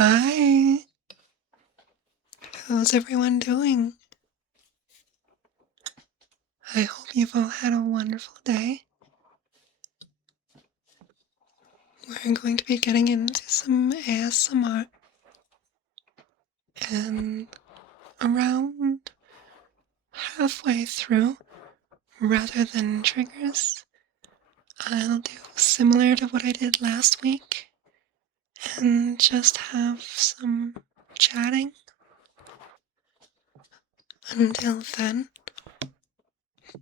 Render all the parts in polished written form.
Hi, how's everyone doing? I hope you've all had a wonderful day. We're going to be getting into some ASMR, and around halfway through, rather than triggers, I'll do similar to what I did last week and just have some chatting. Until then,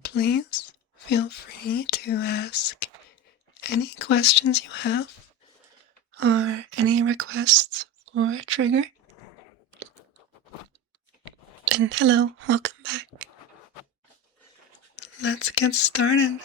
please feel free to ask any questions you have or any requests for a trigger. And hello, welcome back. Let's get started.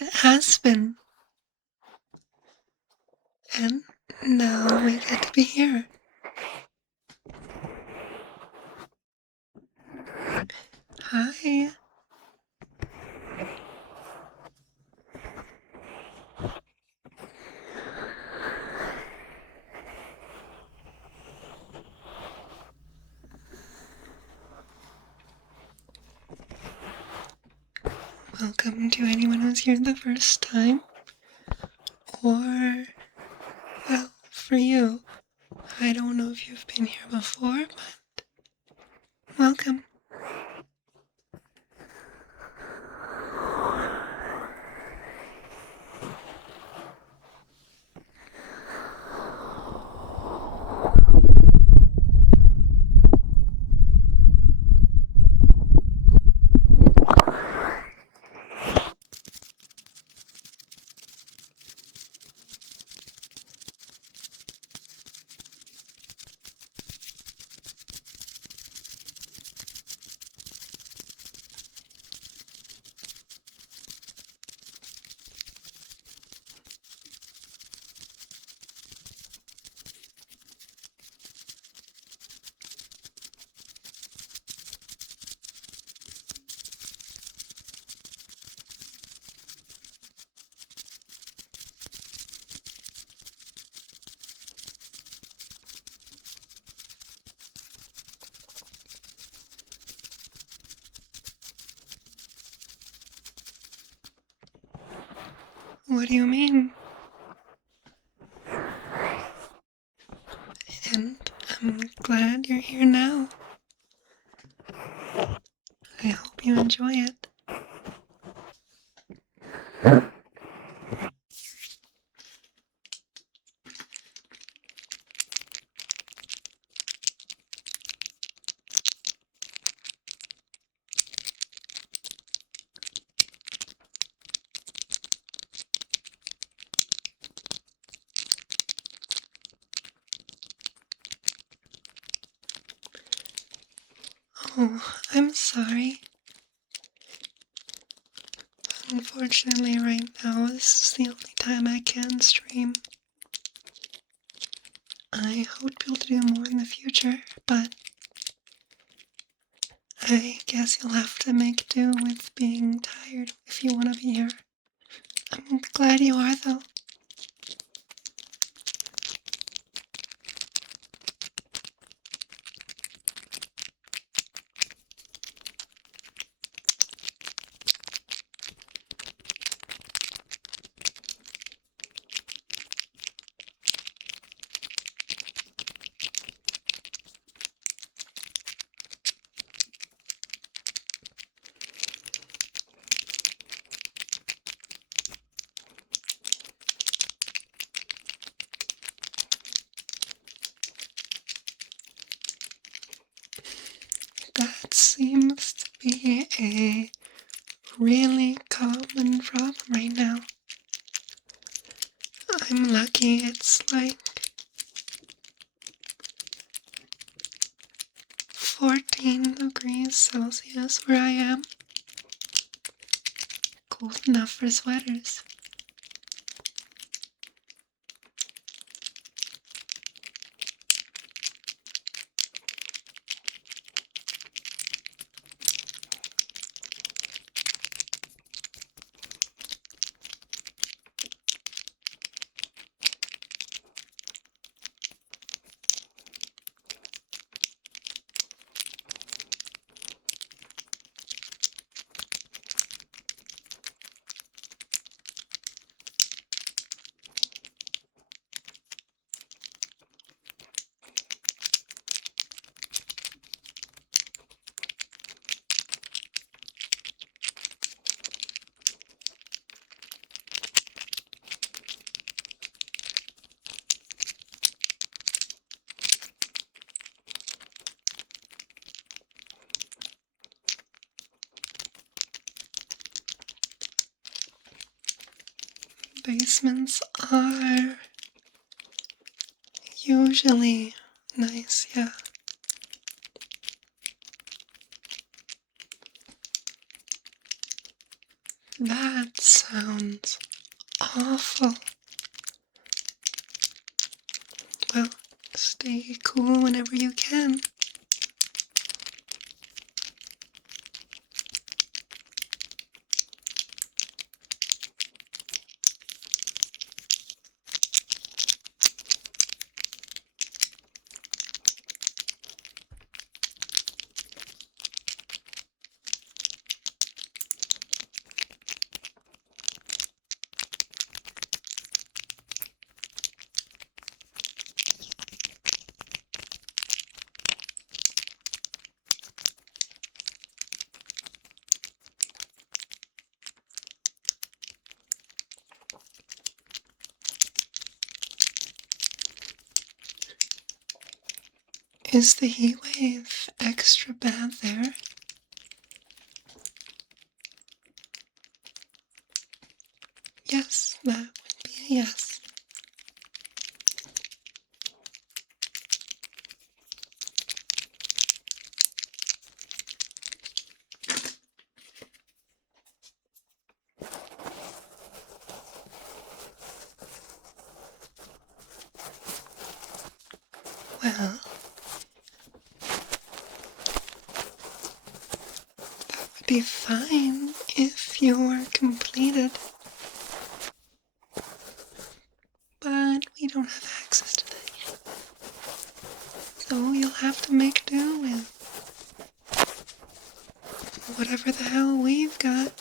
It has been. And now we get to be here. Hi. Welcome to anyone who's here the first time. Or, well, for you, I don't know if you've been here before, but welcome. What do you mean? And I'm glad you're here now. I hope you enjoy it. Oh, I'm sorry. Unfortunately, right now, this is the only time I can stream. I hope to be able to do more in the future, but I guess you'll have to make do with being tired if you want to be here. I'm glad you are, though. That seems to be a 14 degrees Celsius where I am. Cold enough for sweaters. Basements are usually nice, yeah. That sounds awful. Well, stay cool whenever you can. Is the heat wave extra bad there? Yes, that would be a yes. Well, that would be fine if you're completed. But we don't have access to that yet. So you'll have to make do with whatever the hell we've got.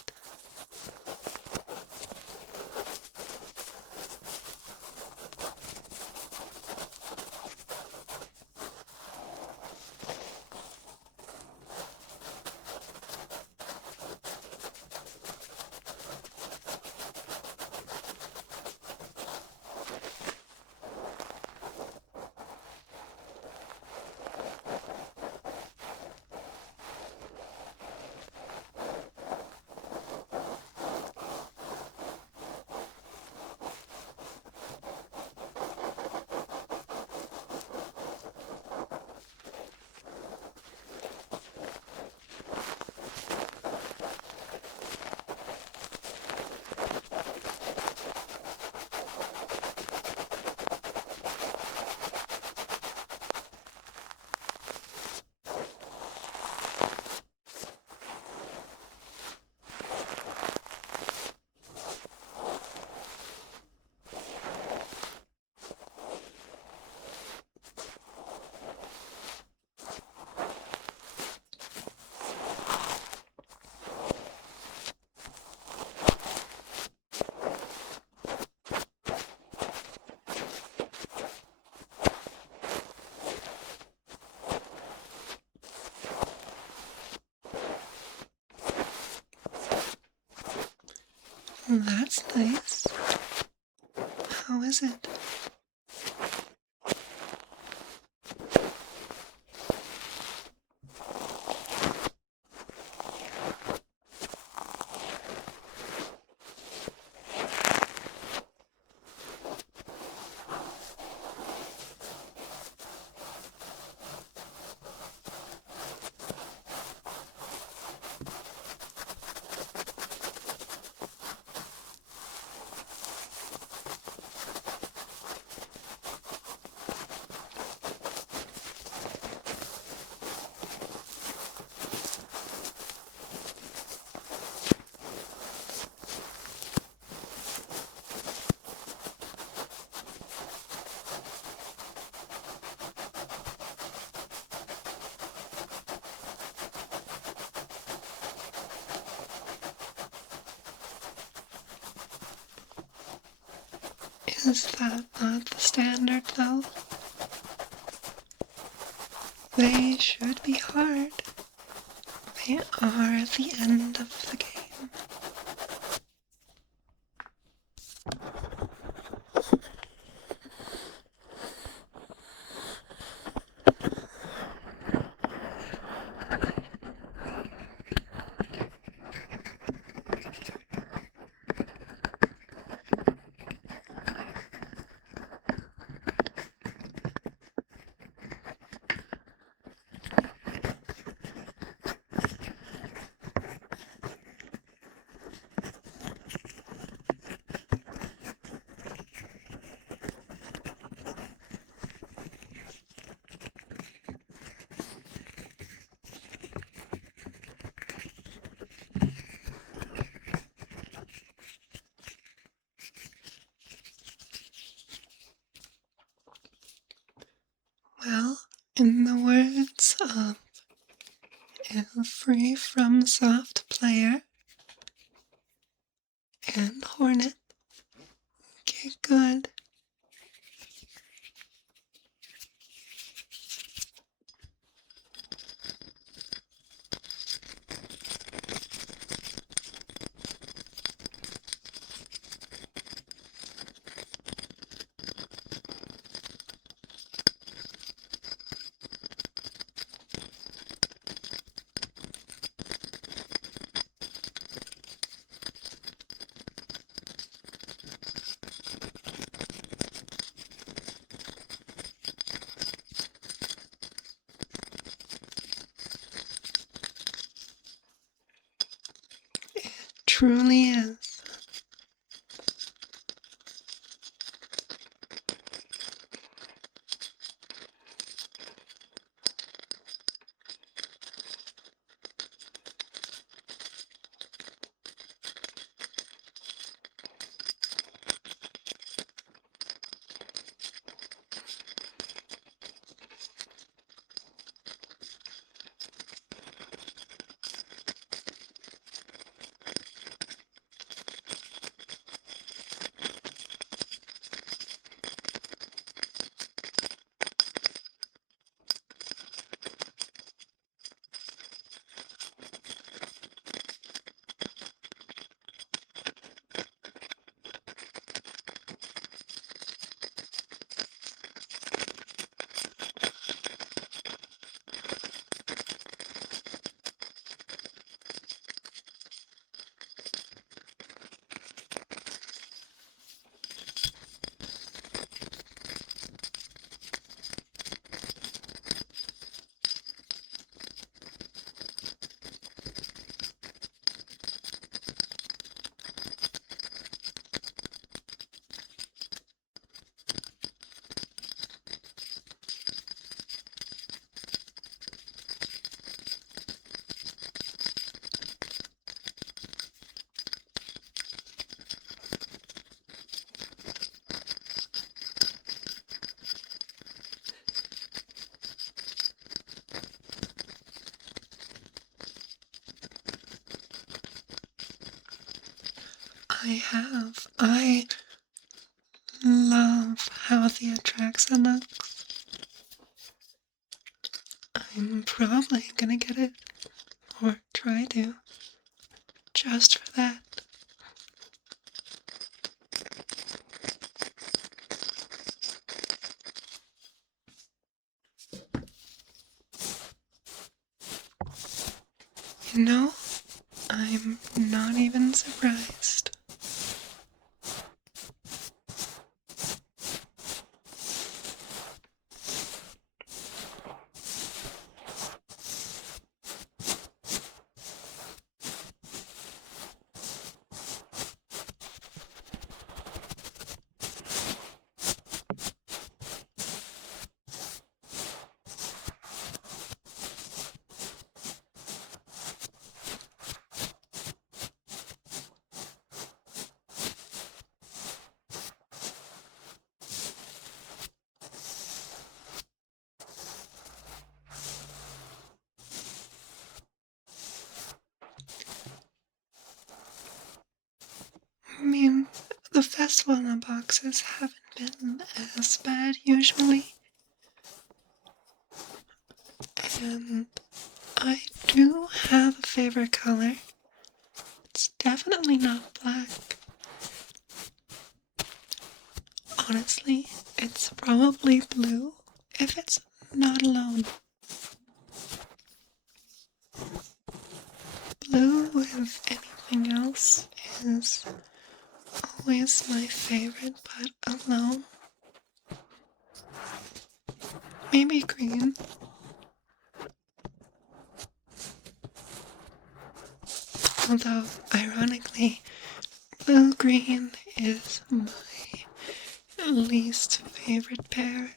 That's nice. How is it? Is that not the standard, though? They should be hard. They are at the end of the game. Well, in the words of every FromSoft player and Hornet, get good. Truly is. I love how the attraction looks. I'm probably gonna get it, or try to, just for that. You know, I'm not even surprised. past walnut boxes haven't been as bad usually. And I do have a favorite color. It's definitely not black. Honestly, it's probably blue if it's not alone. Blue with anything else is always my favorite, but alone, maybe green. Although, ironically, blue-green is my least favorite pair.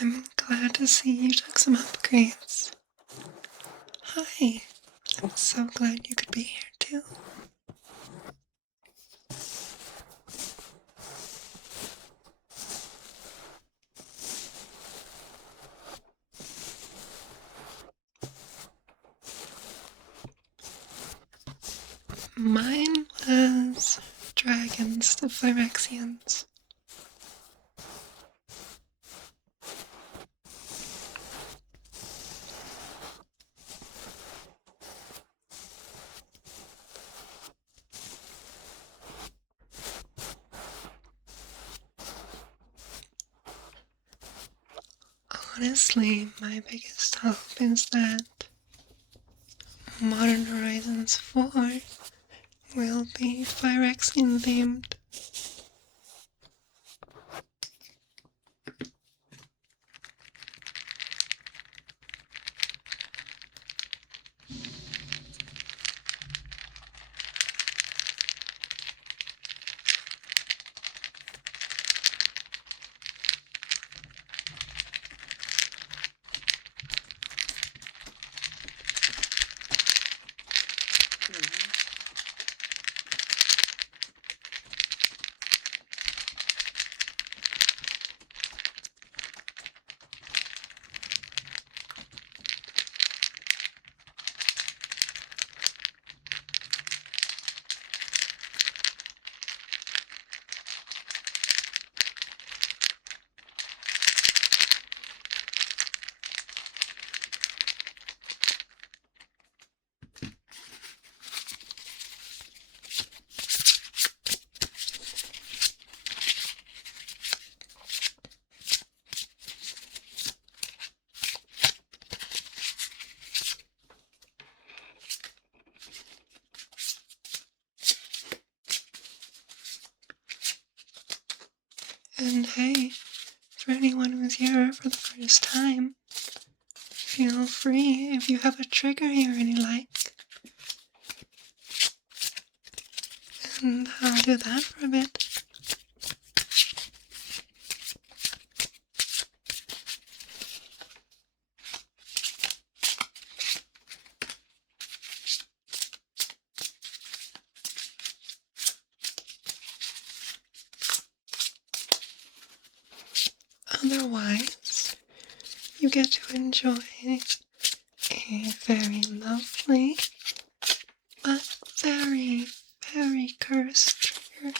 I'm glad to see you took some upgrades. Hi, I'm so glad you could be here too. Mine was dragons, the Phyrexians. Honestly, my biggest hope is that Modern Horizons 4 will be Phyrexian themed. And hey, for anyone who's here for the first time, feel free if you have a trigger you really like. And I'll do that for a bit. Otherwise, you get to enjoy a very lovely, but very, very cursed trigger.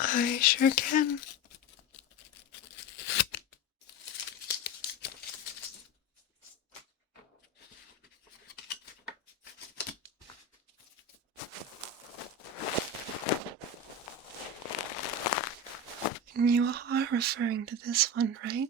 I sure can. You are referring to this one, right?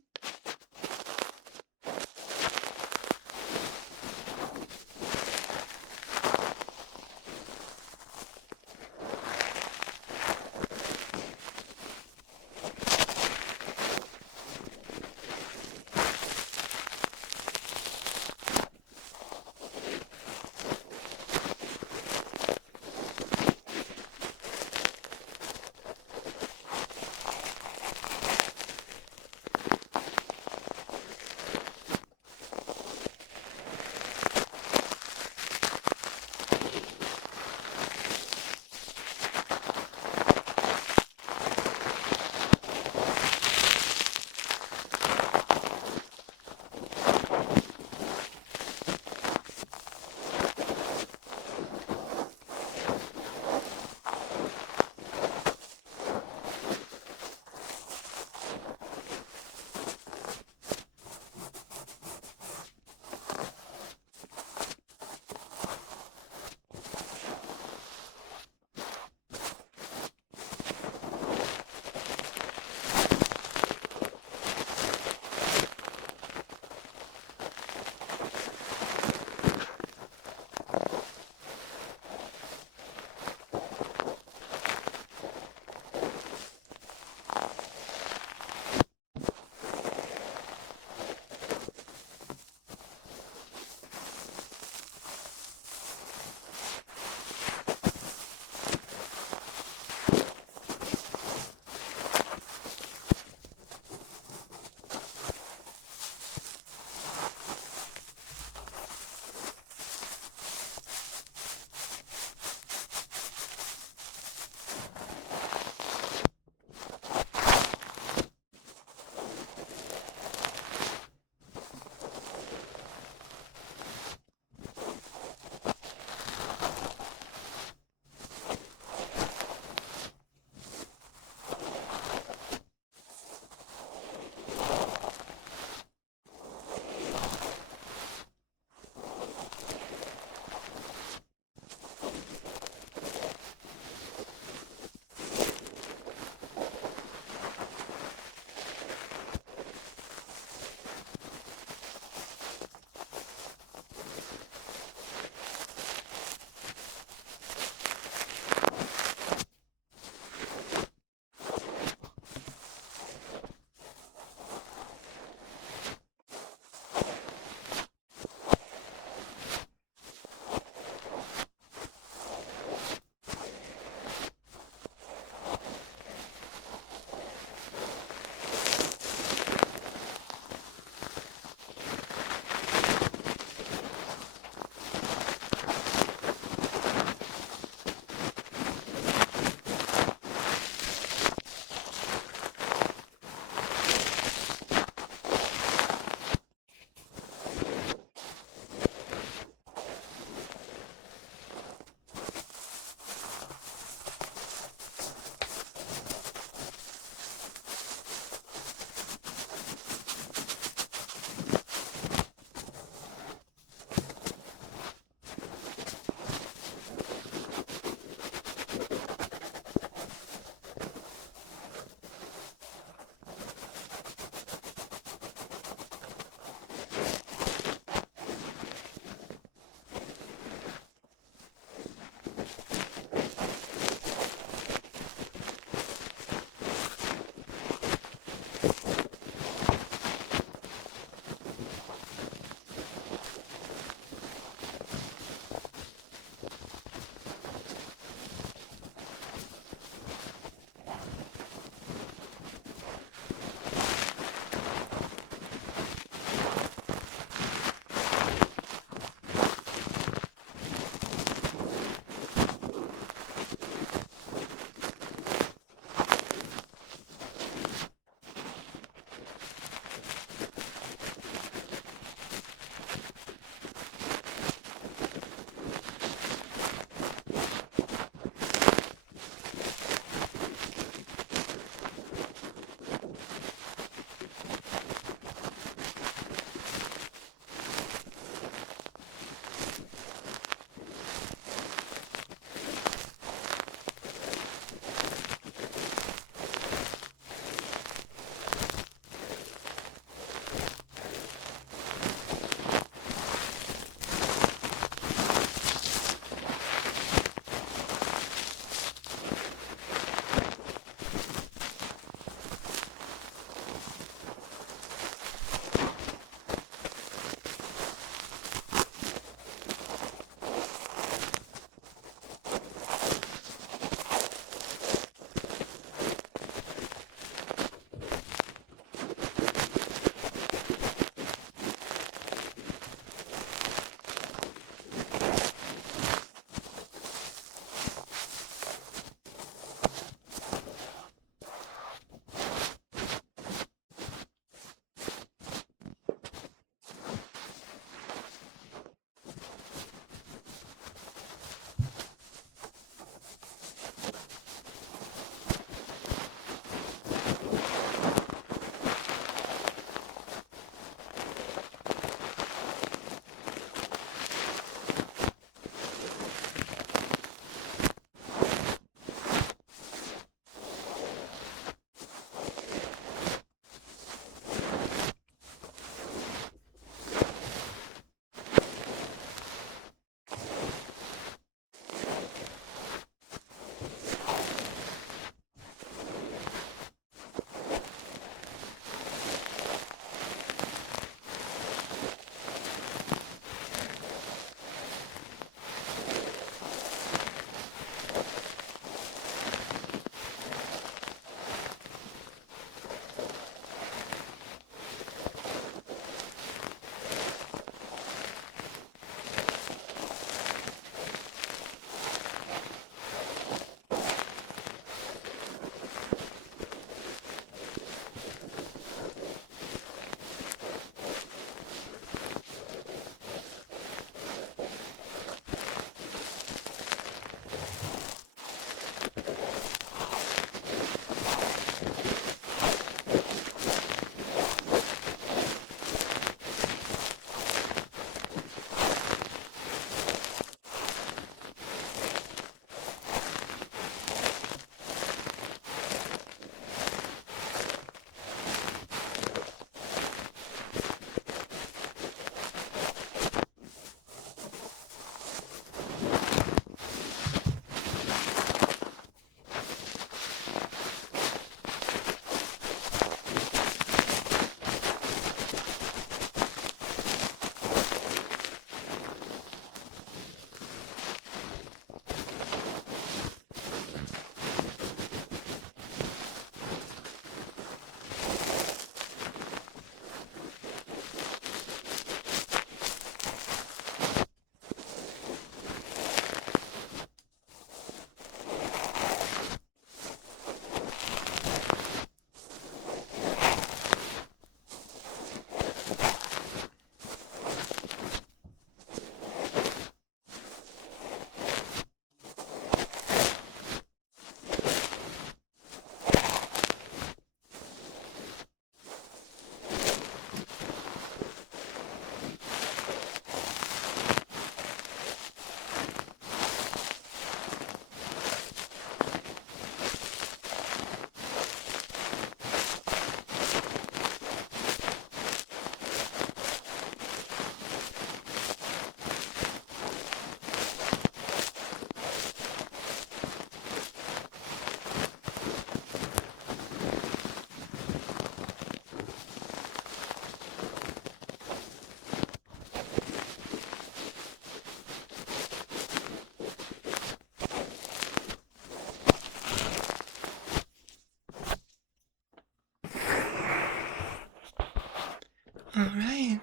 Alright,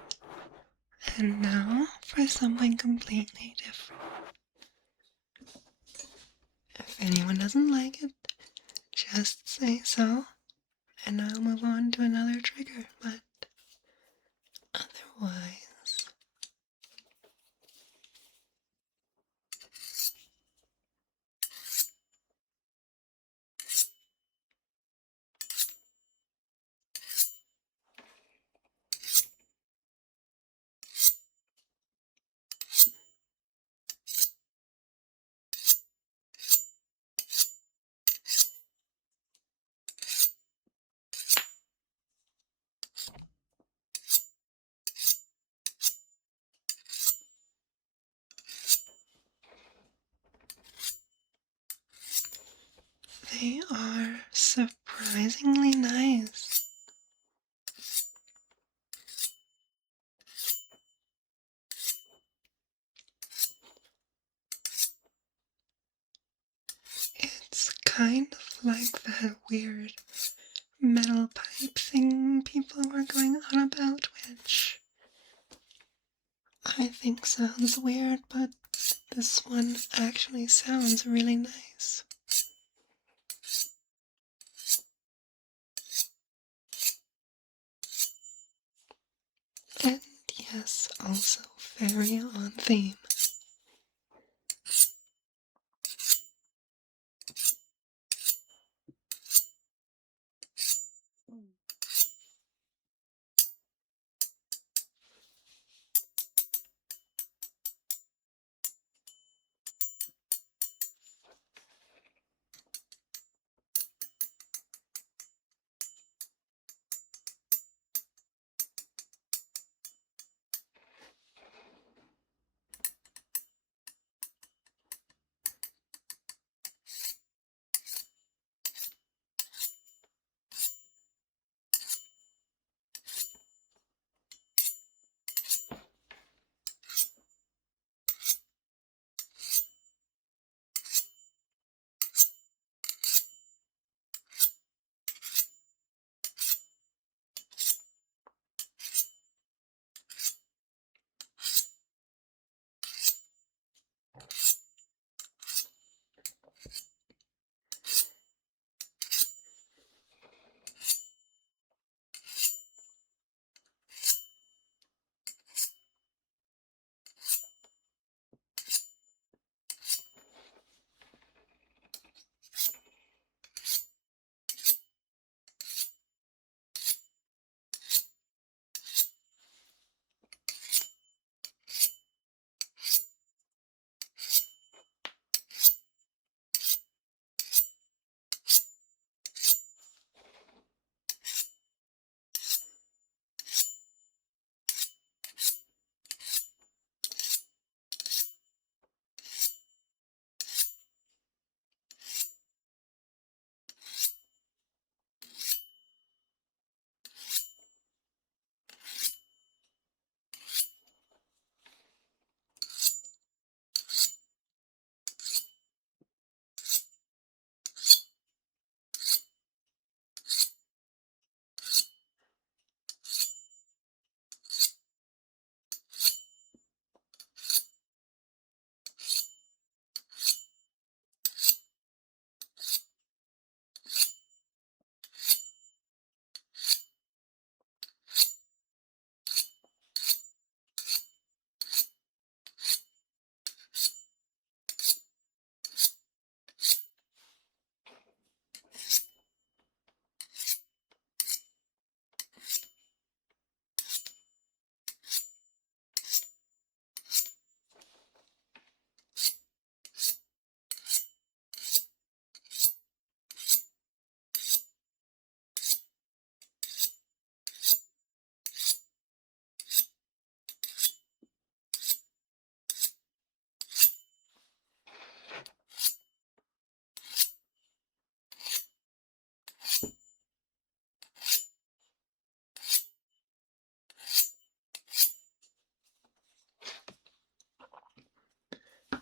and now for something completely different. If anyone doesn't like it, just say so, and I'll move on to another trigger, but otherwise... They are surprisingly nice. It's kind of like that weird metal pipe thing people were going on about, which I think sounds weird, but this one actually sounds really nice. And yes, also very on theme.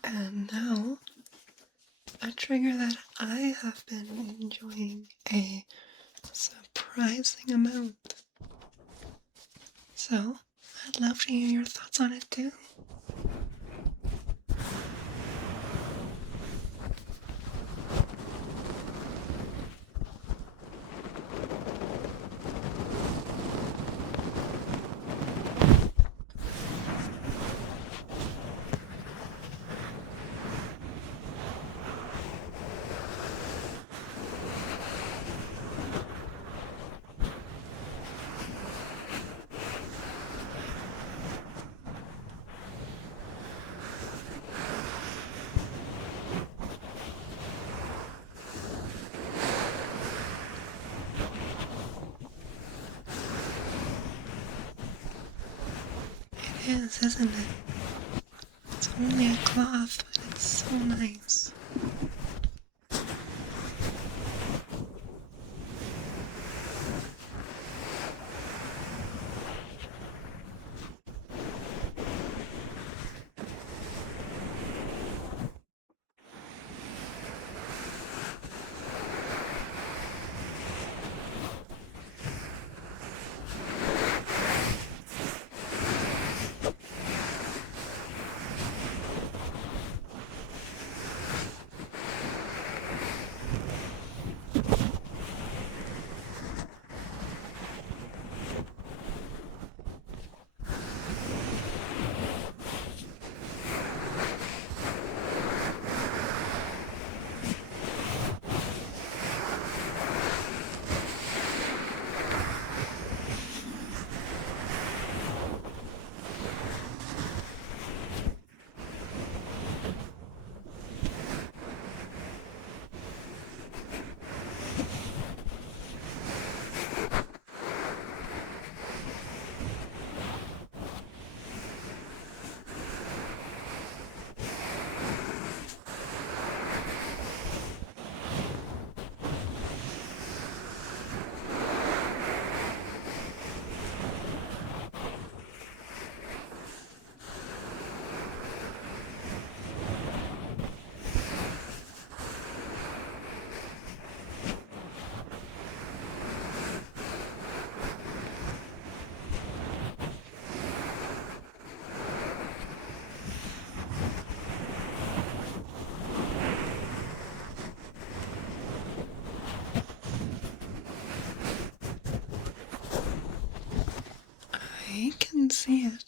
And now, a trigger that I have been enjoying a surprising amount. So, I'd love to hear your thoughts on it too. It is, isn't it? It's only a cloth, but it's so nice. I can see it.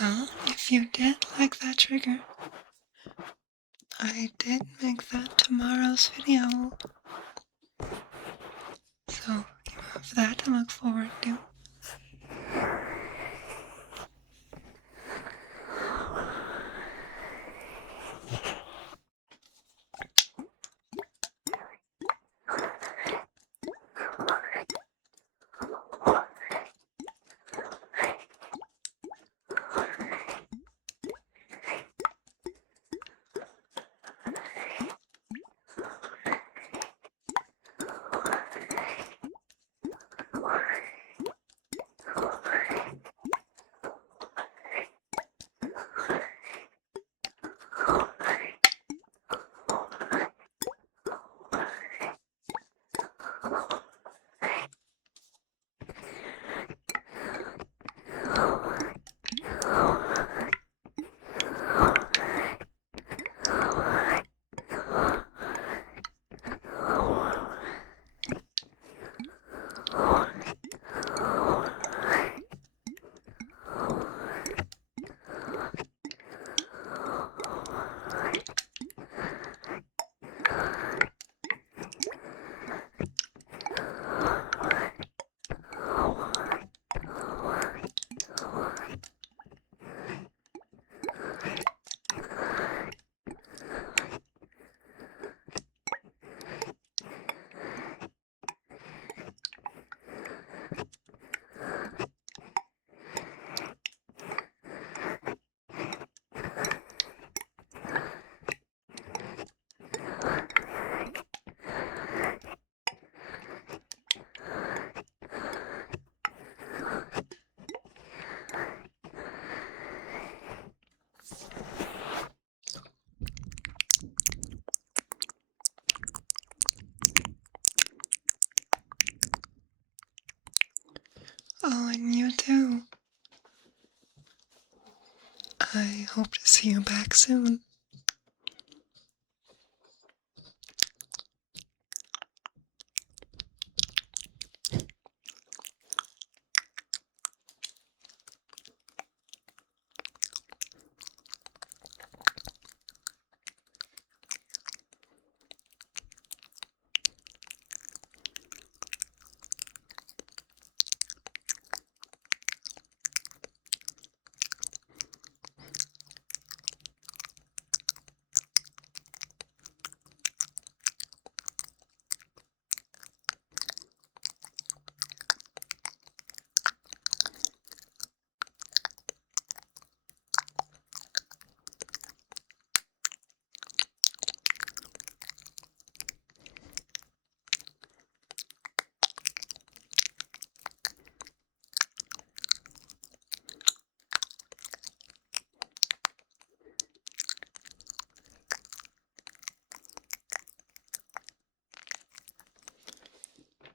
Well, if you did like that trigger, I did make that tomorrow's video. So you have that to look forward to. Oh, and you too. I hope to see you back soon.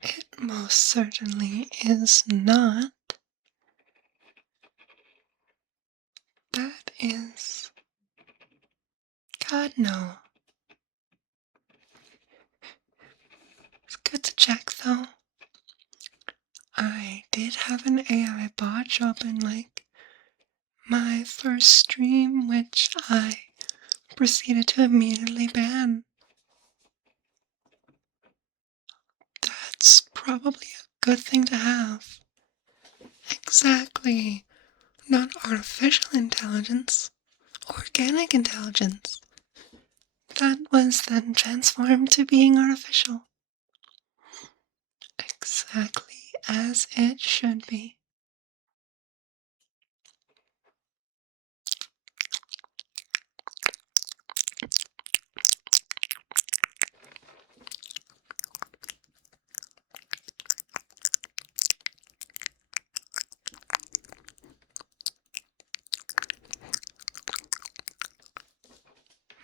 It most certainly is not. That is... God, no. It's good to check, though. I did have an AI bot show up in, my first stream, which I proceeded to immediately ban. That's probably a good thing to have. Exactly. Not artificial intelligence. Organic intelligence. That was then transformed to being artificial. Exactly as it should be.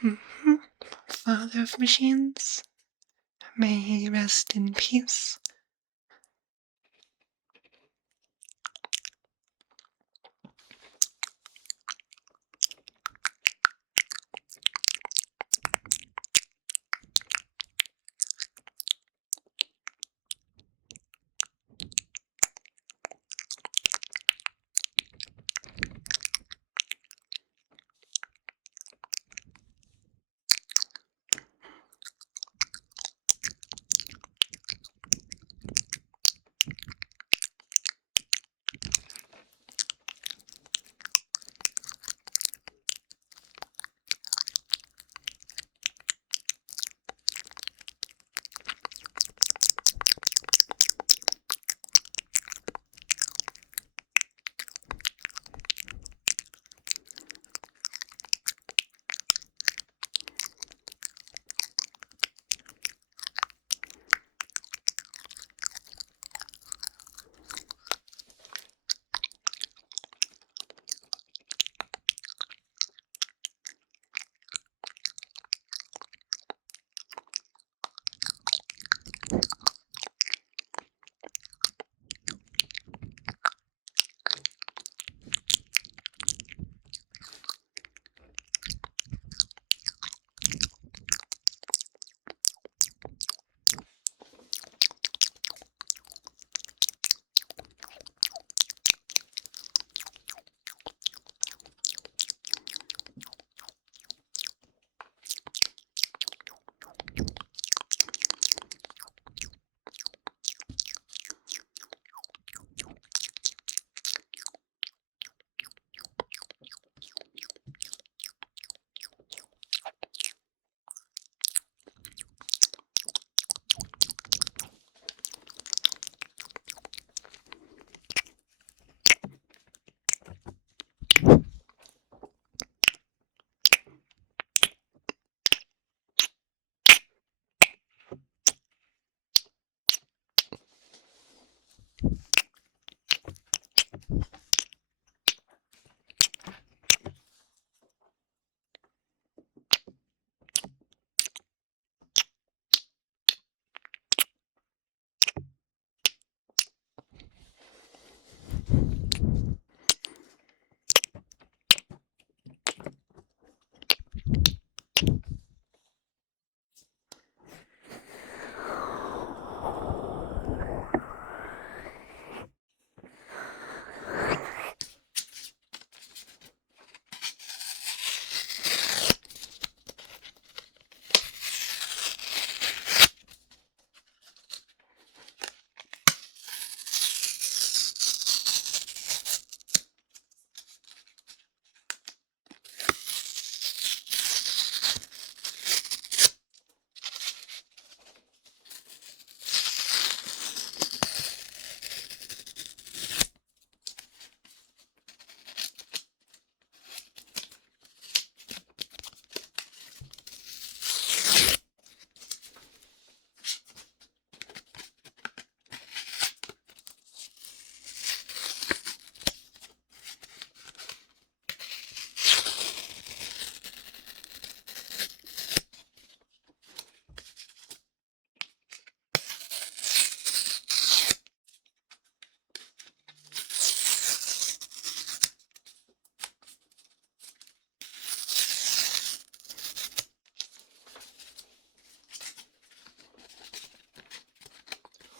Mm-hmm. Father of machines, may he rest in peace.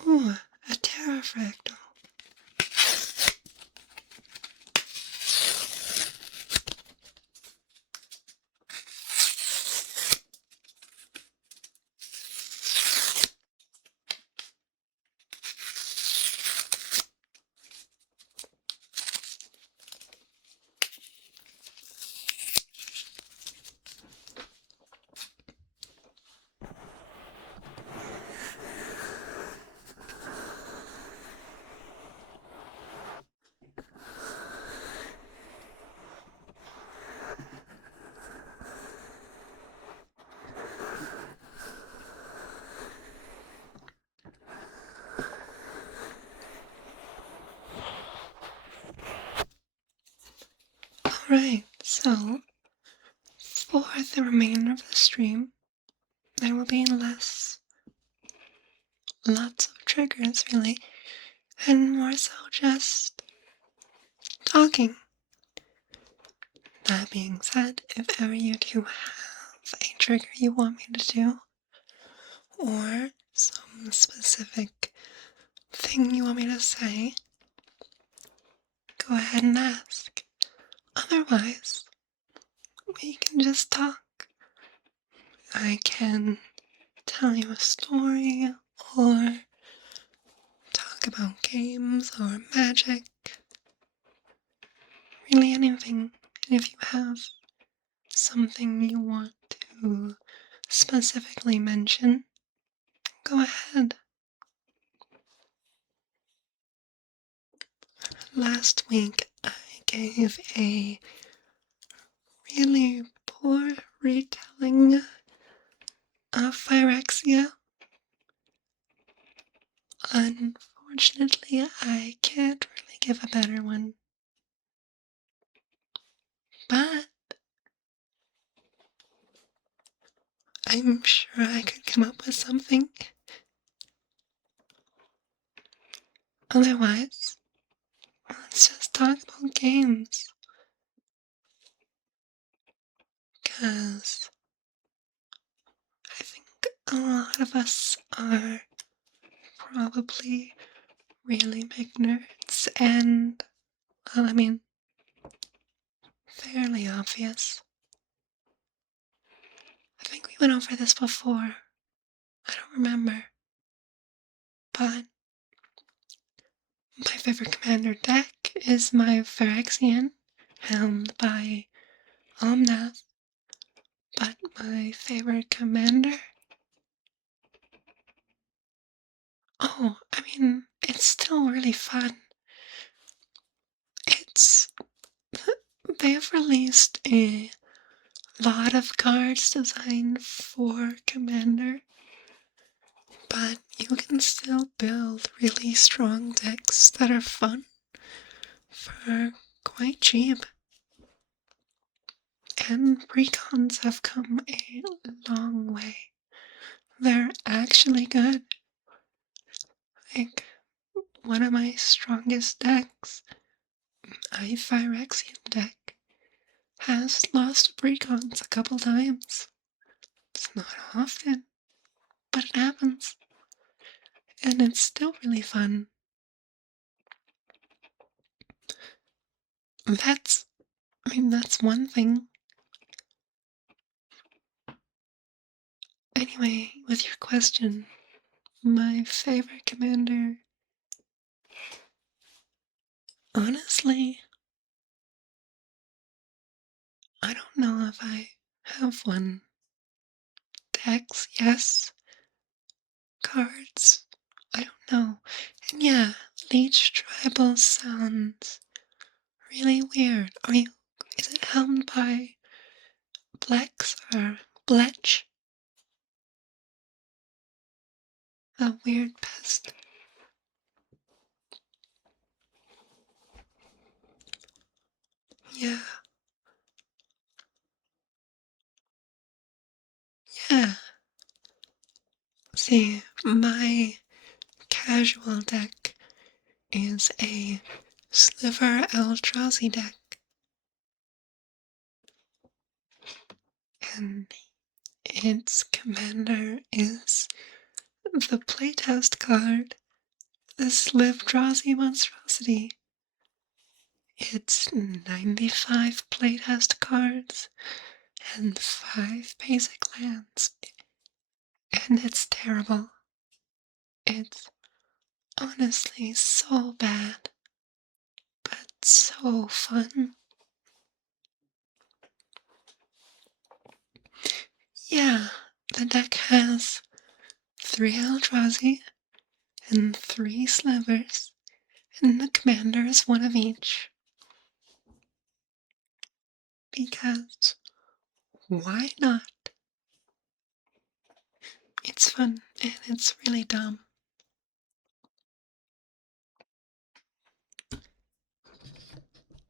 Ooh, a pterofractal. Alright, so for the remainder of the stream, there will be lots of triggers really, and more so just talking. That being said, if ever you do have a trigger you want me to do, or some specific thing you want me to say, go ahead and ask. Otherwise, we can just talk. I can tell you a story, or talk about games, or magic. Really anything. And if you have something you want to specifically mention, go ahead. Last week, I gave a really poor retelling of Phyrexia. Unfortunately, I can't really give a better one. But I'm sure I could come up with something. Otherwise, let's just talk about games. 'Cause I think a lot of us are probably really big nerds, and, well, I mean, fairly obvious. I think we went over this before. I don't remember. But my favorite commander deck is my Phyrexian, helmed by Omnath. But my favorite commander? Oh, I mean, it's still really fun. It's... They've released a lot of cards designed for commander, but you can still build really strong decks that are fun. for quite cheap. And precons have come a long way. They're actually good. Like, one of my strongest decks, Phyrexian deck, has lost precons a couple times. It's not often, but it happens. And it's still really fun. That's one thing. Anyway, with your question, my favorite commander, honestly, I don't know if I have one. Decks, yes. Cards, I don't know. And yeah, Leech Tribal sounds really weird. Is it helmed by Blex or Bletch? A weird pest. Yeah, yeah. See, my casual deck is a Sliver Eldrazi deck, and its commander is the playtest card, the Slivdrazi Monstrosity. It's 95 playtest cards and 5 basic lands, and it's terrible. It's honestly so bad, but so fun. Yeah, the deck has 3 Eldrazi and 3 Slivers, and the commander is one of each. Because why not? It's fun, and it's really dumb.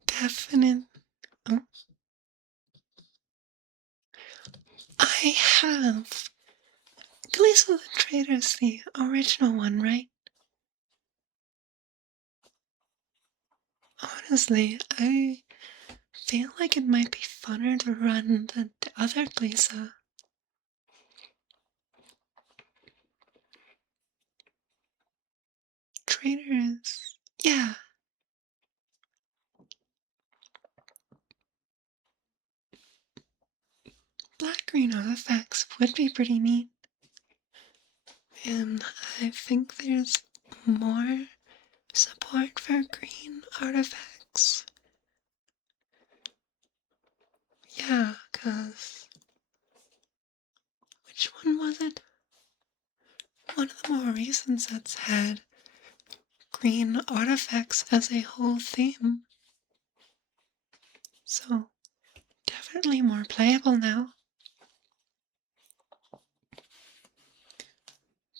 Definite. Oh, I have. Glees of the Trader's the original one, right? Honestly, I feel like it might be funner to run than the other Glisa. Traders. Yeah, black-green artifacts would be pretty neat. And I think there's more support for green artifacts. Yeah, cause which one was it? One of the more recent sets had green artifacts as a whole theme. So, definitely more playable now.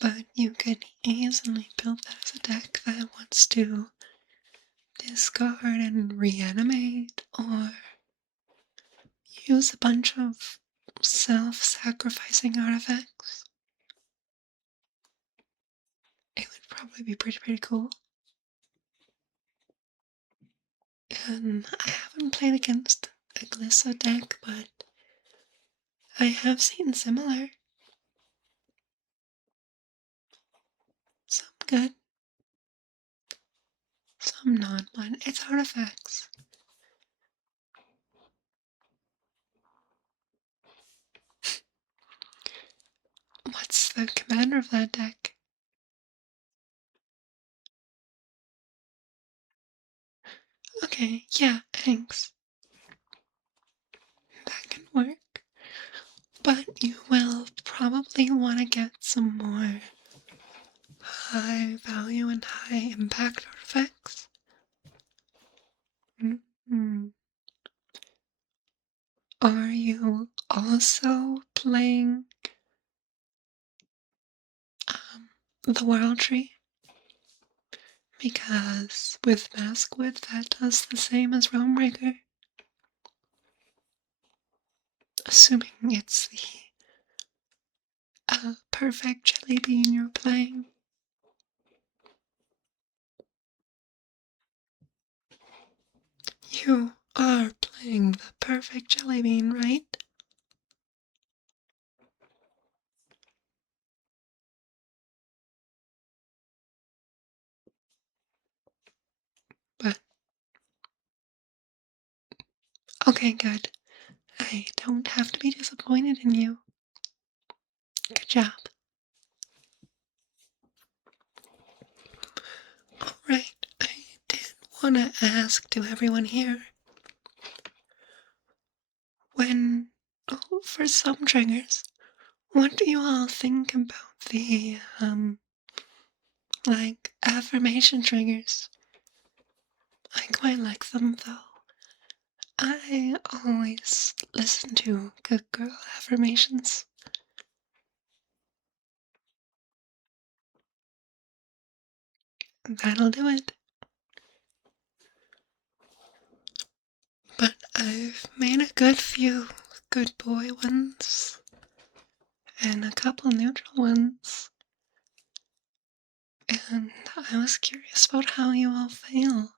But you could easily build that as a deck that wants to discard and reanimate, or use a bunch of self-sacrificing artifacts. It would probably be pretty cool. And I haven't played against a Glissa deck, but I have seen similar. Some good, some not, but it's artifacts. What's the commander of that deck? Okay, yeah, thanks. That can work. But you will probably want to get some more high value and high impact artifacts. Mm-hmm. Are you also playing the World Tree? because with mask width that does the same as realm breaker. Assuming it's the perfect jelly bean you're playing. You are playing the perfect jelly bean, right? But, okay, good. I don't have to be disappointed in you. Good job. Alright, I did want to ask to everyone here when, oh, for some triggers, what do you all think about the, like, affirmation triggers? I quite like them though. I always listen to good girl affirmations. That'll do it. But I've made a good few good boy ones and a couple neutral ones. And I was curious about how you all feel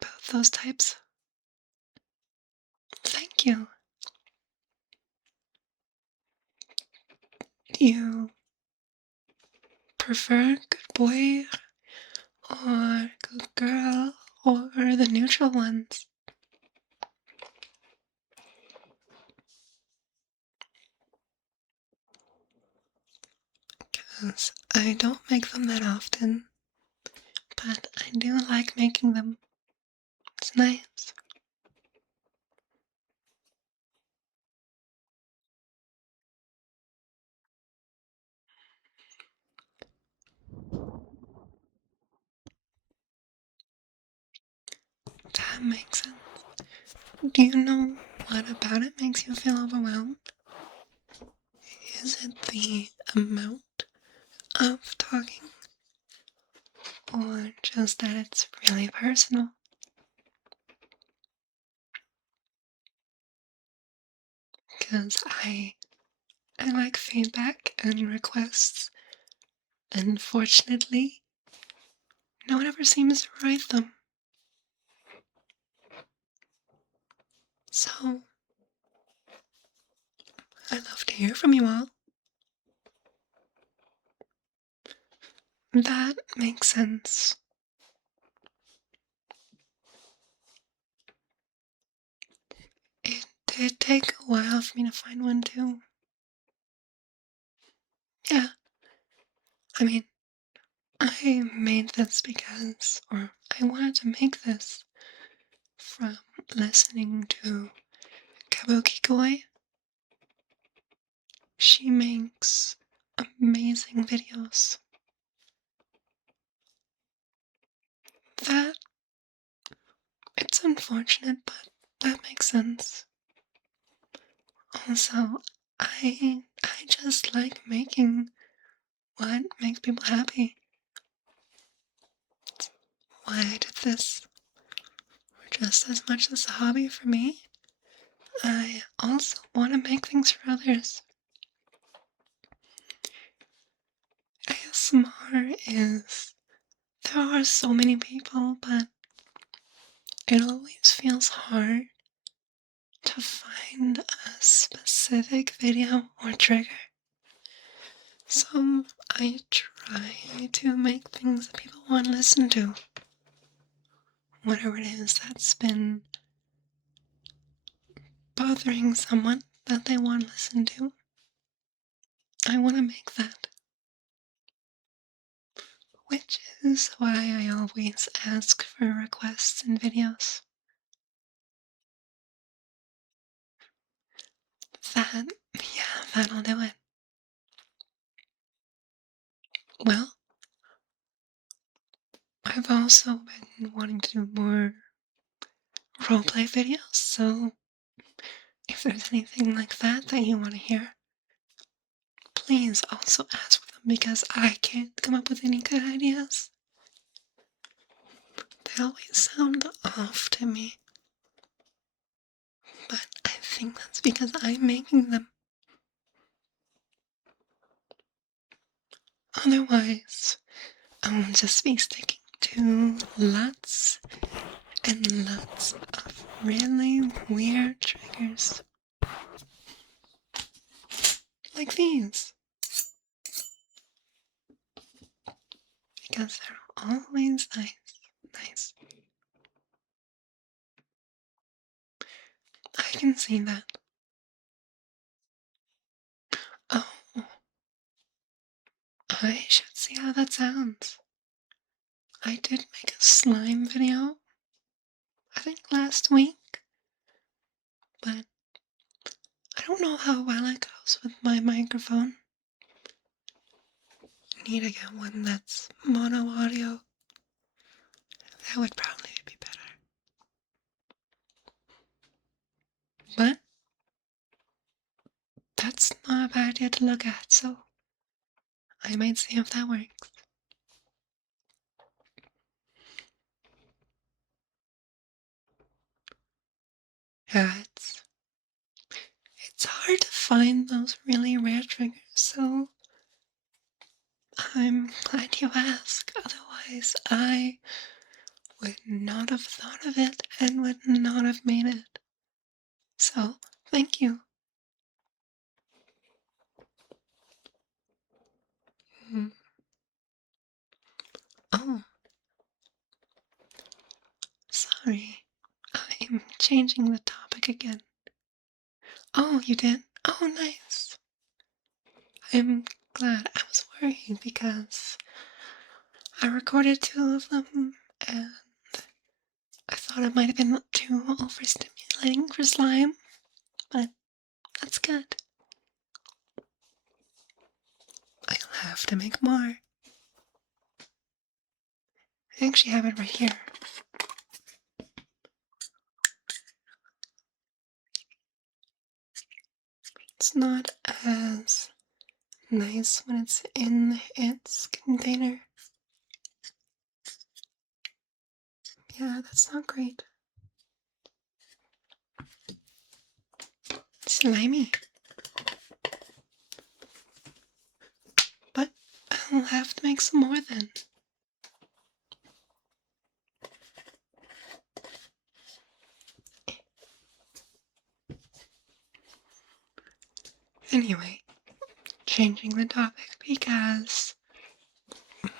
about those types. Thank you. Do you prefer good boy or good girl or the neutral ones? Because I don't make them that often, but I do like making them. It's nice. That makes sense. Do you know what about it makes you feel overwhelmed? Is it the amount of talking? Or just that it's really personal? Because I like feedback and requests, and fortunately, no one ever seems to write them. So, I'd love to hear from you all. That makes sense. It did take a while for me to find one too. Yeah, I mean, I made this because, or I wanted to make this from listening to Kabuki Koi. She makes amazing videos. That, it's unfortunate, but that makes sense. Also, I just like making what makes people happy. It's why I did this. Just as much as a hobby for me, I also want to make things for others. ASMR is, there are so many people, but it always feels hard to find a specific video or trigger. So I try to make things that people want to listen to. Whatever it is that's been bothering someone that they want to listen to, I want to make that. Which is why I always ask for requests in videos. That, yeah, that'll do it. Well, I've also been wanting to do more roleplay videos, so if there's anything like that that you want to hear, please also ask for them because I can't come up with any good ideas. They always sound off to me. But I think that's because I'm making them. Otherwise, I'll just be sticking to lots and lots of really weird triggers. Like these. Because they're always nice. I can see that. Oh, I should see how that sounds. I did make a slime video, I think last week, but I don't know how well it goes with my microphone. I need to get one that's mono audio. That would probably be better. But that's not a bad idea to look at, so I might see if that works. Yeah, it's hard to find those really rare triggers, so I'm glad you asked. Otherwise, I would not have thought of it and would not have made it. So, thank you. Mm. Oh, sorry. I'm changing the topic again. Oh, you did? Oh, nice. I'm glad. I was worried because I recorded 2 of them and I thought it might have been too overstimulating for slime, but that's good. I'll have to make more. I actually have it right here. It's not as nice when it's in its container. Yeah, that's not great. Slimy. But I'll have to make some more then. Anyway, changing the topic because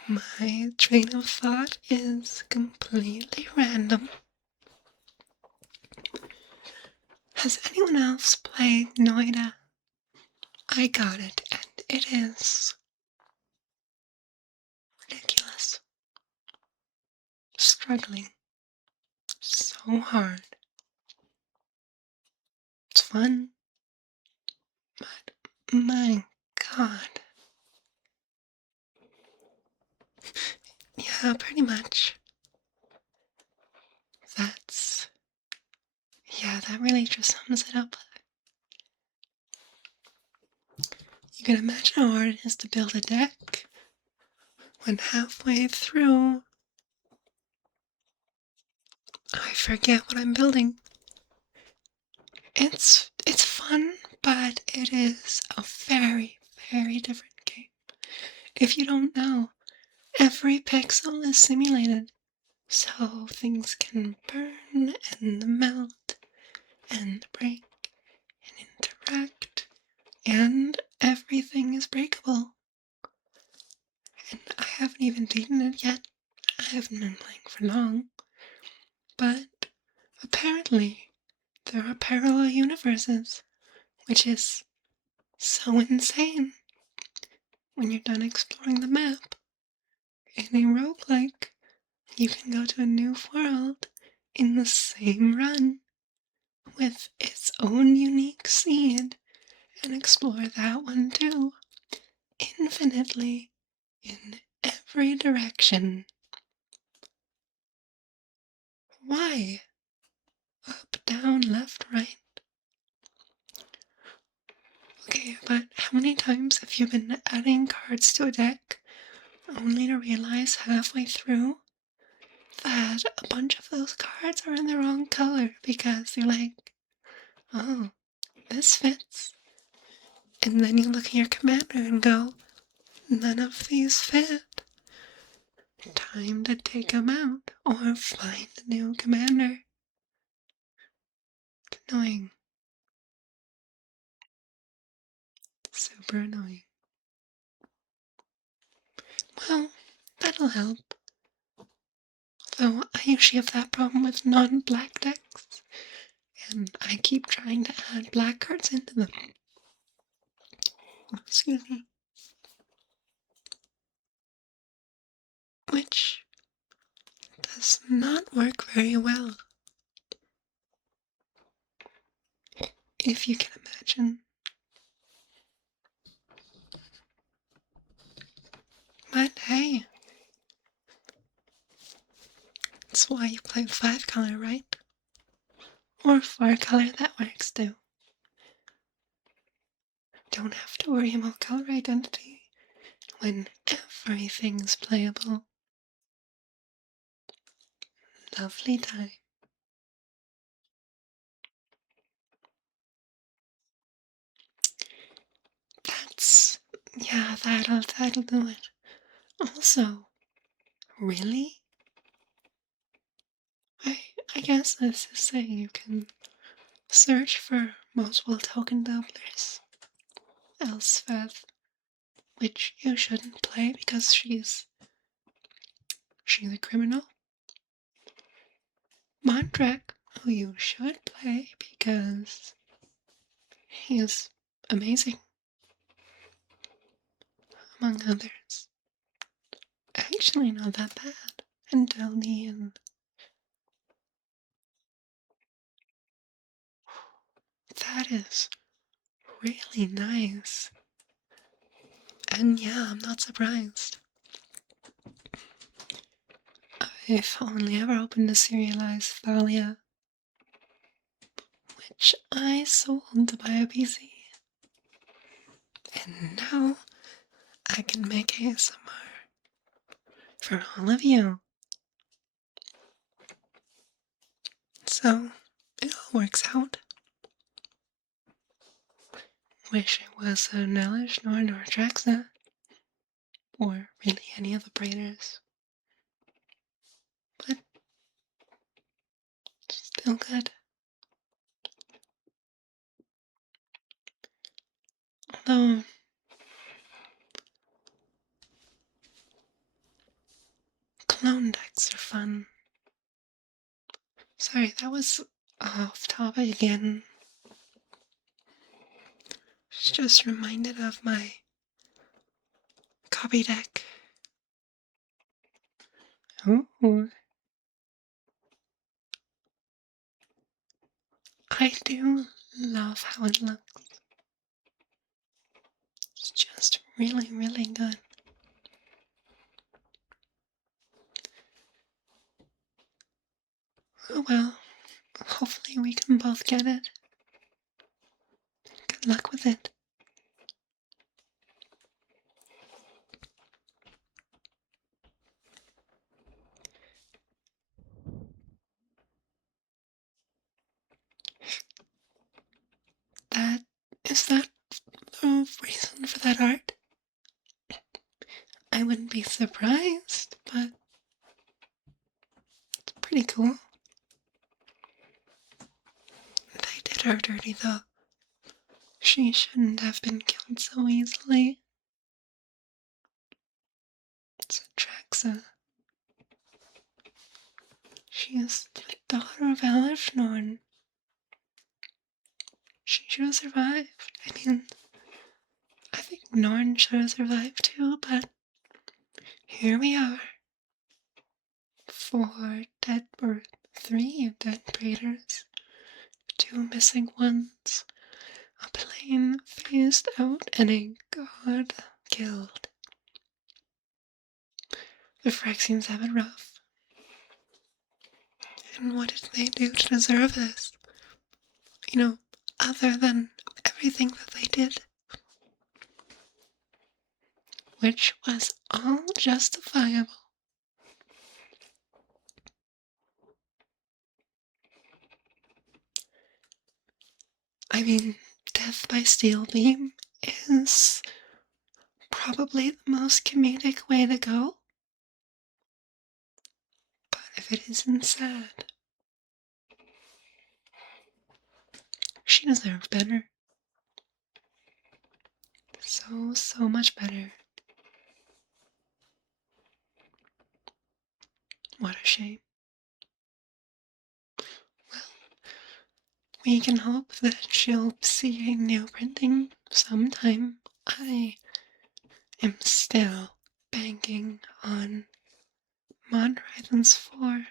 my train of thought is completely random. Has anyone else played Noida? I got it, and it is ridiculous. Struggling so hard. It's fun, but my god. Yeah, pretty much. That's... Yeah, that really just sums it up. You can imagine how hard it is to build a deck when halfway through I forget what I'm building. It's fun, but it is a very, very different game. If you don't know, every pixel is simulated, so things can burn and melt and break and interact, and everything is breakable. And I haven't even beaten it yet. I haven't been playing for long. But apparently, there are parallel universes, which is so insane. When you're done exploring the map, in a roguelike, you can go to a new world in the same run with its own unique seed and explore that one too, infinitely, in every direction. Why? Up, down, left, right. Okay, but how many times have you been adding cards to a deck only to realize halfway through that a bunch of those cards are in the wrong color because you're like, oh, this fits. And then you look at your commander and go, none of these fit. Time to take them out or find a new commander. Annoying. Super annoying. Well, that'll help. Though I usually have that problem with non-black decks, and I keep trying to add black cards into them. Excuse me. Which does not work very well, if you can imagine. But hey, that's why you play 5-color, right? Or 4-color, that works too. Don't have to worry about color identity when everything's playable. Lovely time. Yeah, that'll do it. Also, really? I guess this is saying you can search for multiple token doublers elsewhere, which you shouldn't play because she's a criminal. Mondrak, who you should play because he is amazing, among others. Actually, not that bad. And Delny and that is really nice. And yeah, I'm not surprised. I've only ever opened a serialized Thalia, which I sold to buy a PC. And now I can make ASMR for all of you. So it all works out. Wish it was a Nellish nor Traxa, or really any of the Braiders. But still good. Although clone decks are fun. Sorry, that was off topic again. Just reminded of my copy deck. Ooh. I do love how it looks. It's just really, really good. Oh well, hopefully we can both get it. Good luck with it. Is that the reason for that art? I wouldn't be surprised, but it's pretty cool. They did her dirty though. She shouldn't have been killed so easily. It's a Traxa. She is the daughter of Alishnorn. She should have survived. I mean, I think Norn should have survived too, but here we are. 3 dead Braiders, 2 missing ones, a plane phased out, and a god killed. The Phyrexians have it rough. And what did they do to deserve this? Other than everything that they did. Which was all justifiable. I mean, death by steel beam is probably the most comedic way to go. But if it isn't sad, she deserved better. So much better. What a shame. Well, we can hope that she'll see a new printing sometime. I am still banking on Mod Horizons 4.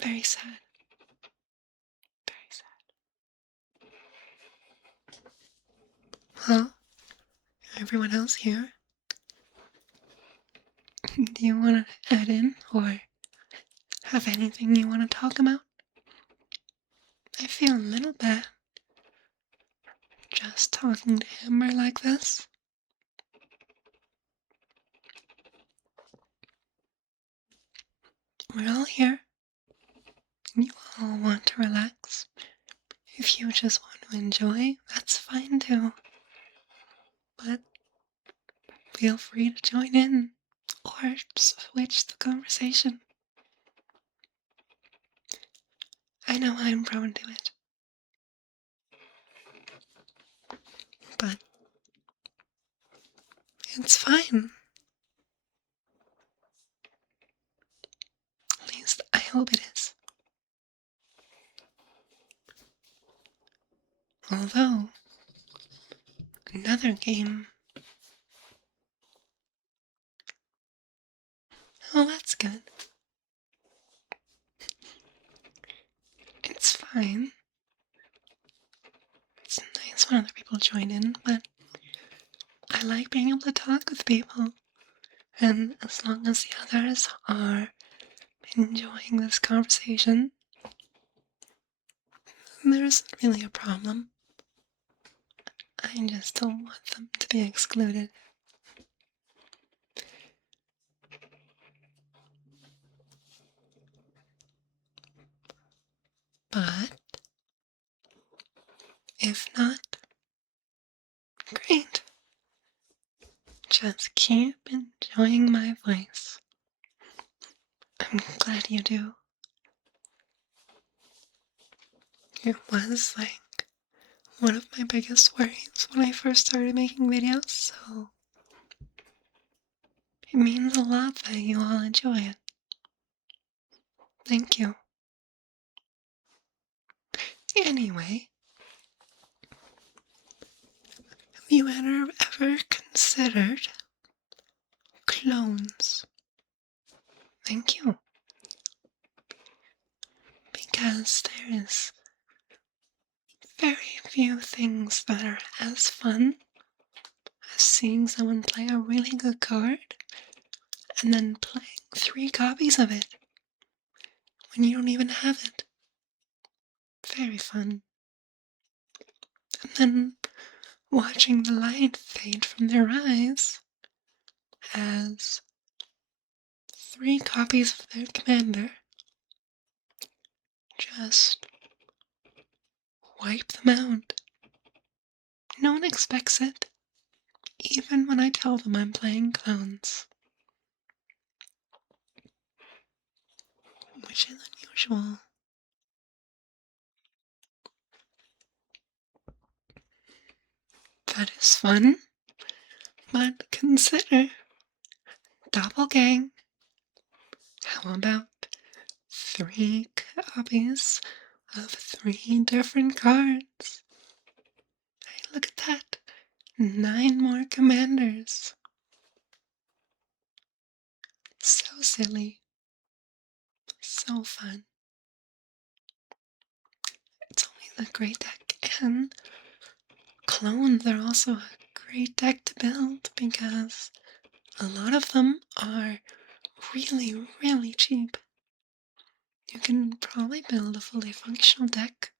Very sad. Very sad. Huh? Everyone else here? Do you want to add in or have anything you want to talk about? I feel a little bad just talking to Amber like this. We're all here. You all want to relax. If you just want to enjoy, that's fine too. But feel free to join in or switch the conversation. I know I'm prone to it. But it's fine. At least I hope it is. Although, another game. Oh, that's good. It's fine. It's nice when other people join in, but I like being able to talk with people. And as long as the others are enjoying this conversation, there isn't really a problem. I just don't want them to be excluded. But if not, great. Just keep enjoying my voice. I'm glad you do. It was like one of my biggest worries when I first started making videos, so it means a lot that you all enjoy it. Thank you. Anyway, have you ever considered clones? Thank you. Because there is very few things that are as fun as seeing someone play a really good card and then playing 3 copies of it when you don't even have it. Very fun. And then watching the light fade from their eyes as 3 copies of their commander just wipe them out. No one expects it, even when I tell them I'm playing clones. Which is unusual. That is fun, but consider doppelgang. How about 3 copies of 3 different cards? Hey, look at that. 9 more commanders. So silly. So fun. It's only the great deck, and clones are also a great deck to build because a lot of them are really cheap. You can probably build a fully functional deck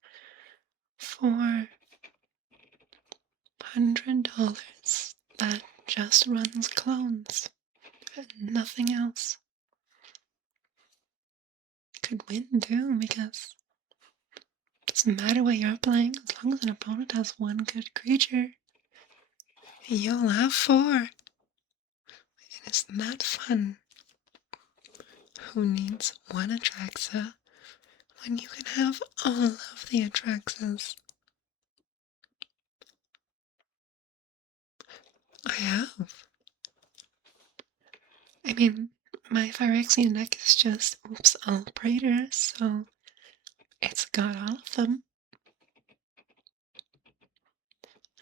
for $100 that just runs clones and nothing else. Could win too because Doesn't matter what you're playing, as long as an opponent has one good creature, you'll have four. And isn't that fun? Who needs one Atraxa when you can have all of the Atraxas? I have. I mean, my Phyrexian deck is just oops all Praetors, so it's got all of them.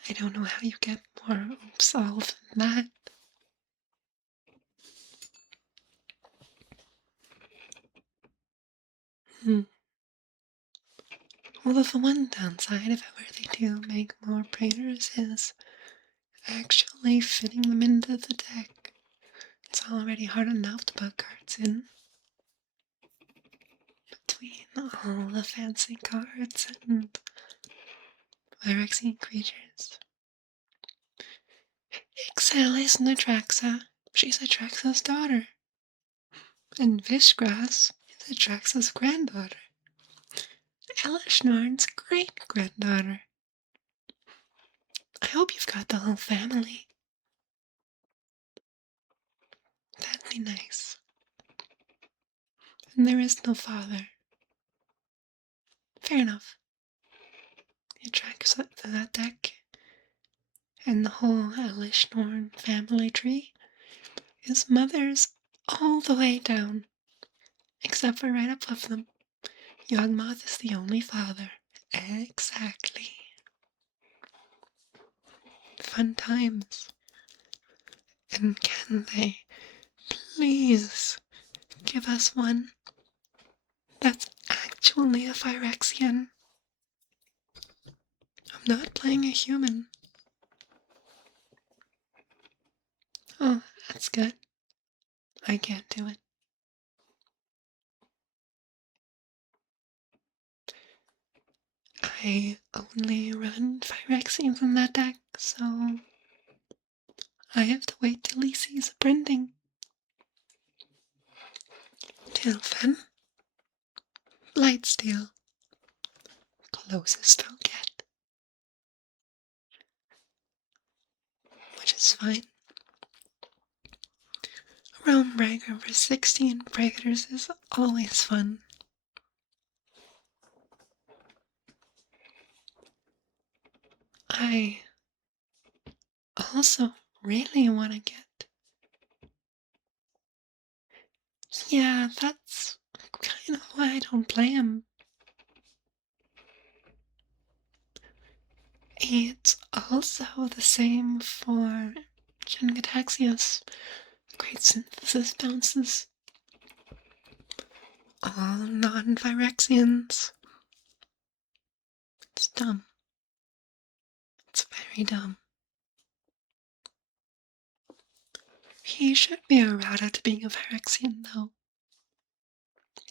I don't know how you get more oops all than that. Well, the one downside, if I really do make more Praetors, is actually fitting them into the deck. It's already hard enough to put cards in. Between all the fancy cards and Phyrexian creatures. Ixael isn't Atraxa. She's Atraxa's daughter. And Vishgrass is Atraxa's granddaughter. Elishnorn's great-granddaughter. I hope you've got the whole family. That'd be nice. And there is no father. Fair enough. The Atraxa, that deck, and the whole Elishnorn family tree is mothers all the way down, except for right above them. Yawgmoth is the only father. Exactly. Fun times. And can they please give us one that's actually a Phyrexian? I'm not playing a human. Oh, that's good. I can't do it. I only run Phyrexians in that deck, so I have to wait till he sees a printing. Till then, Blightsteel. Closest I'll get. Which is fine. Realm Breaker for 16 Predators is always fun. I also really want to get... Yeah, that's kind of why I don't play him. It's also the same for Gengataxias. Great synthesis bounces. All non-Phyrexians. It's dumb. It's very dumb. He should be a errata to being a Phyrexian, though.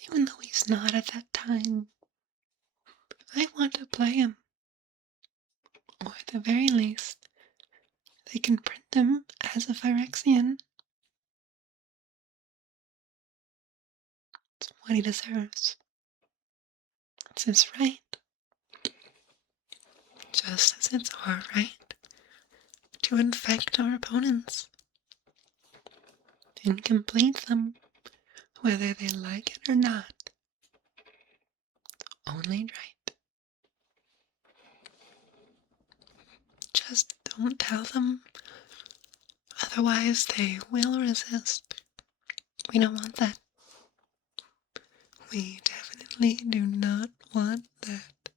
Even though he's not at that time. I want to play him. Or at the very least, they can print him as a Phyrexian. It's what he deserves. It's his right. Just as it's our right to infect our opponents and complete them, whether they like it or not. Only right. Just don't tell them, otherwise they will resist. We don't want that. We definitely do not want that.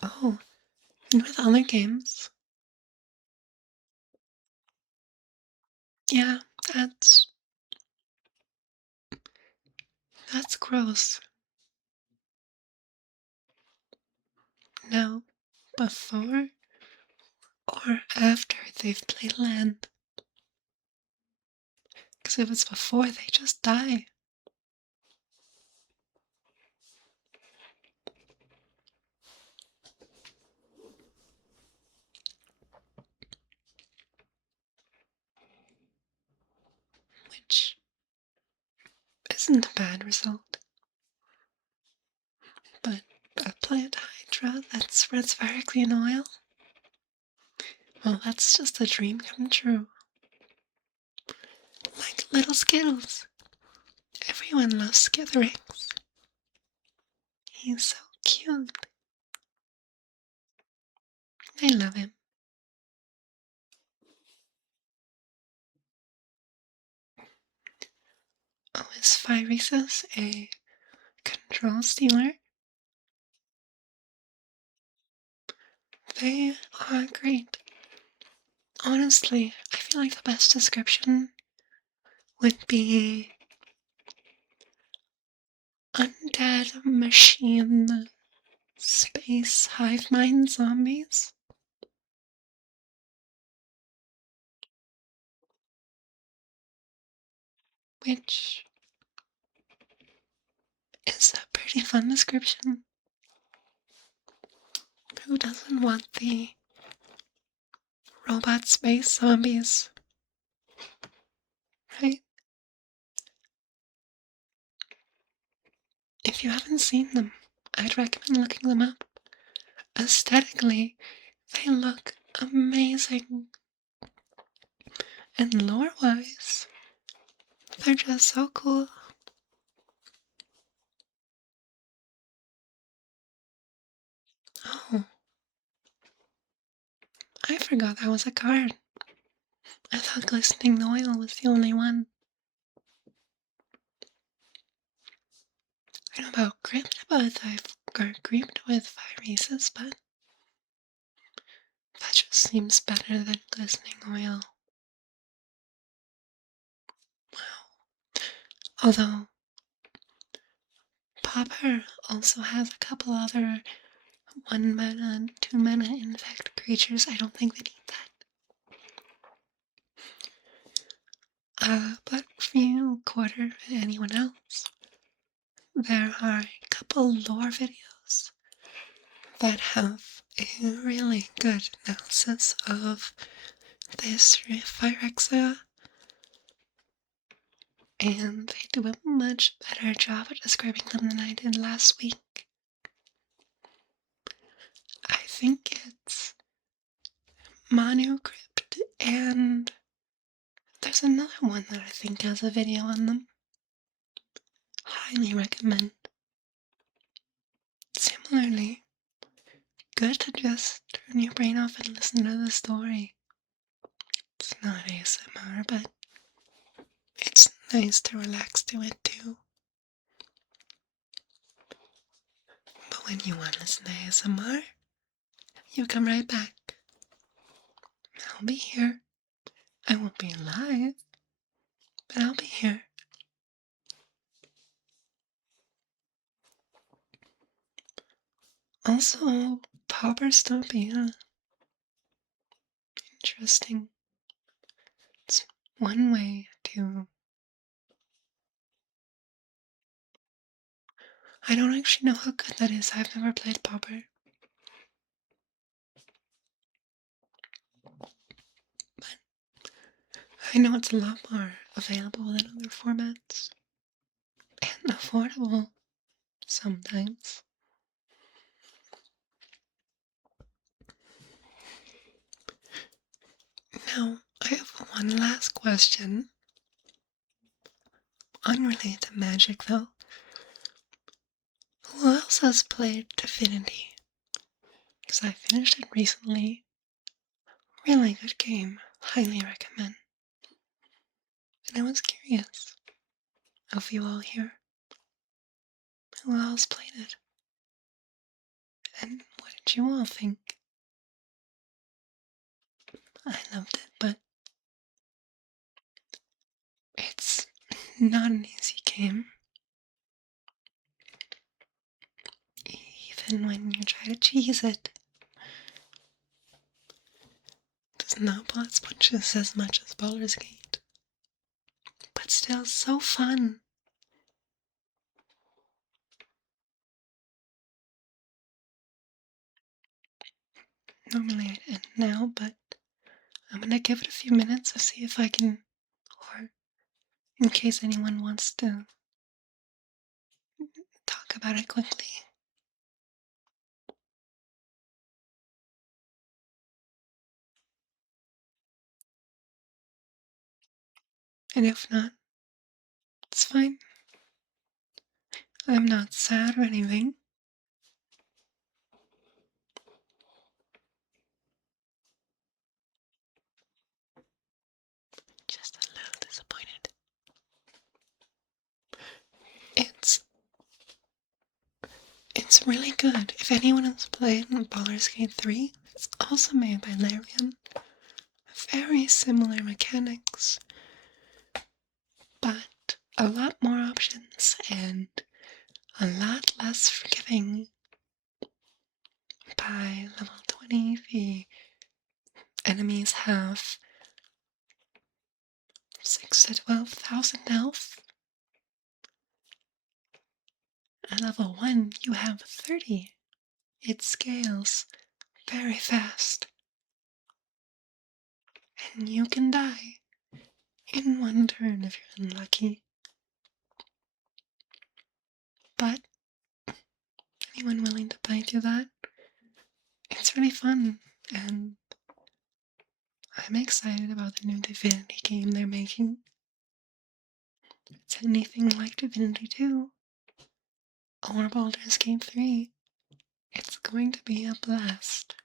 Oh, and with other games, yeah, that's gross. Now, before or after they've played land? Because if it's before, they just die. Which is isn't a bad result. But a plant hydra that spreads vertically in oil? Well, that's just a dream come true. Like little Skittles. Everyone loves Skitherings. He's so cute. I love him. Oh, is Phyresis a control stealer? They are great. Honestly, I feel like the best description would be undead machine space hive mind zombies. Which is a pretty fun description. Who doesn't want the robot space zombies? Right? If you haven't seen them, I'd recommend looking them up. Aesthetically, they look amazing. And lore-wise, they're just so cool. Oh, I forgot that was a card. I thought glistening oil was the only one. I know about gripped, but I've got gripped with Phyresis, but that just seems better than glistening oil. Wow. Although, Popper also has a couple other 1 mana and 2 mana infect creatures. I don't think they need that. But for you, Quarter, and anyone else, there are a couple lore videos that have a really good analysis of the history of Phyrexia, and they do a much better job at describing them than I did last week. I think it's Manu Crypt, and there's another one that I think has a video on them. Highly recommend. Similarly, good to just turn your brain off and listen to the story. It's not ASMR, but it's nice to relax to it too. But when you want to listen to ASMR, you come right back. I'll be here. I won't be live, but I'll be here. Also, Pauper Stopia. Interesting. It's one way to... I don't actually know how good that is. I've never played Pauper. But I know it's a lot more available than other formats. And affordable. Sometimes. Now, I have one last question. Unrelated to Magic, though. Who else has played Divinity? Because I finished it recently. Really good game. Highly recommend. And I was curious of you all here. Who else played it? And what did you all think? I loved it, but it's not an easy game. Even when you try to cheese it. It does not pull its punches as much as Baldur's Gate. But still so fun. Normally I'd end now, but I'm gonna give it a few minutes to see if I can, or in case anyone wants to talk about it quickly. And if not, it's fine. I'm not sad or anything. Just a little disappointed. It's it's really good. If anyone has played Baldur's Gate 3, it's also made by Larian. Very similar mechanics, but a lot more options and a lot less forgiving. By level 20, the enemies have 6 to 12,000 health. At level 1, you have 30. It scales very fast. And you can die in one turn if you're unlucky. But anyone willing to play through that, it's really fun, and I'm excited about the new Divinity game they're making. If it's anything like Divinity 2 or Baldur's Gate 3, it's going to be a blast.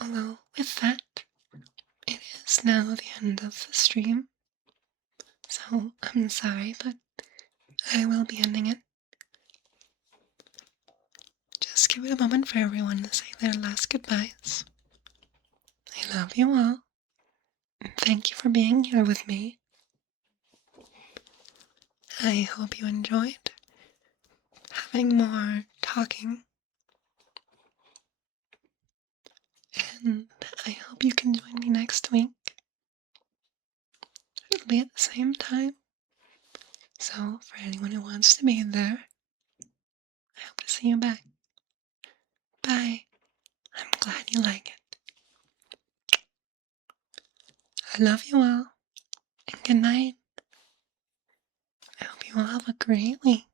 Although, with that, it is now the end of the stream, so I'm sorry, but I will be ending it. Just give it a moment for everyone to say their last goodbyes. I love you all, and thank you for being here with me. I hope you enjoyed having more talking, and I hope you can join me next week. It'll be at the same time, so for anyone who wants to be there, I hope to see you back. Bye. I'm glad you like it. I love you all, and good night. I hope you all have a great week.